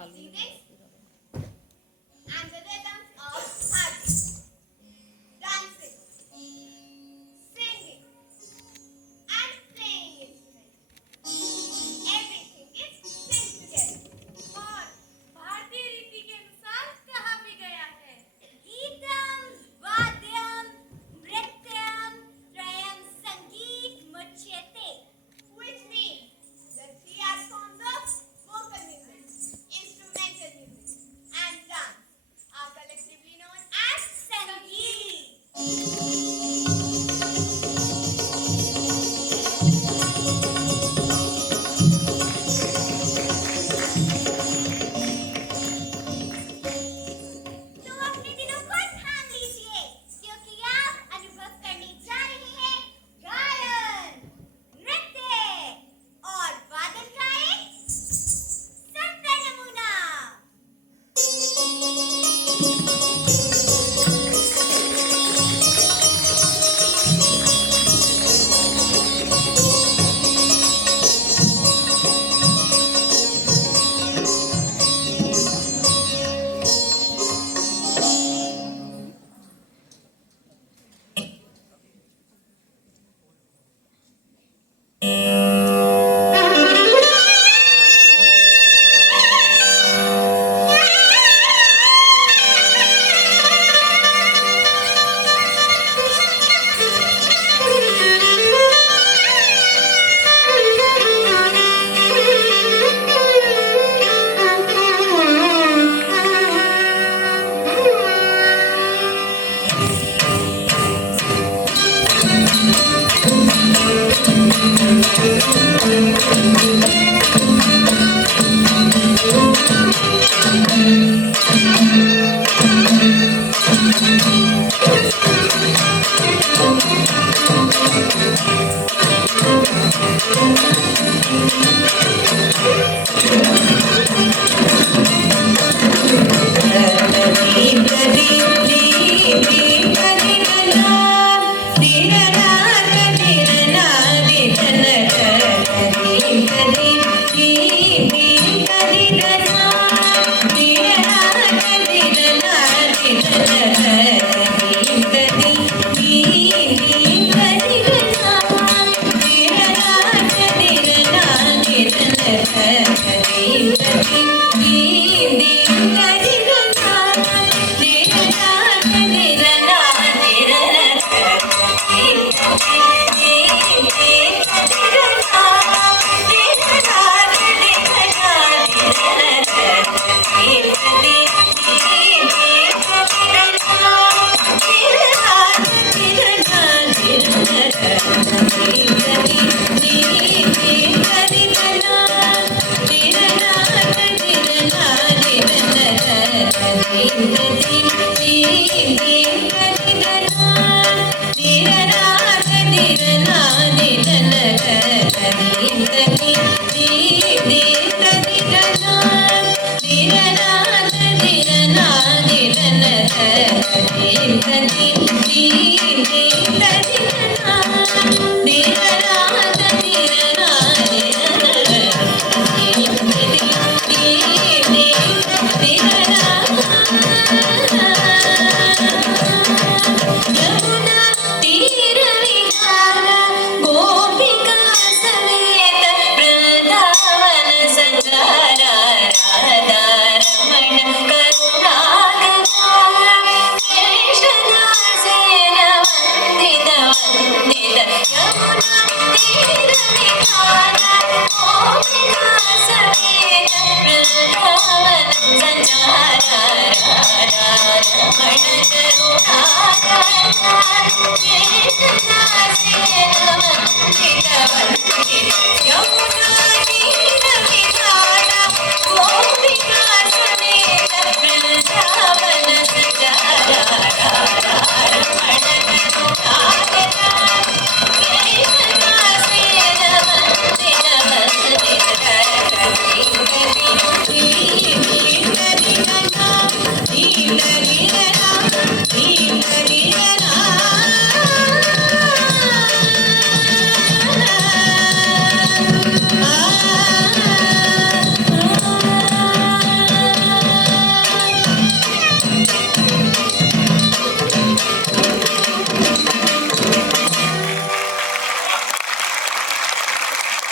proceedings and the rhythms of heartbeat, dancing, singing, and playing instruments. Everything is synced together. और भारतीय रीति के अनुसार कहा भी गया है, गीतम वाद्यम नृत्यम त्रयम संगीत मुच्यते, which means the three art forms of vocal music, instrumental music, and dance are collectively known as Sangeet. तो अपने दिलों को थाम लीजिए क्योंकि आप अनुभव करने जा रहे हैं गायन, नृत्य और वादन का एक सुंदर नमूना।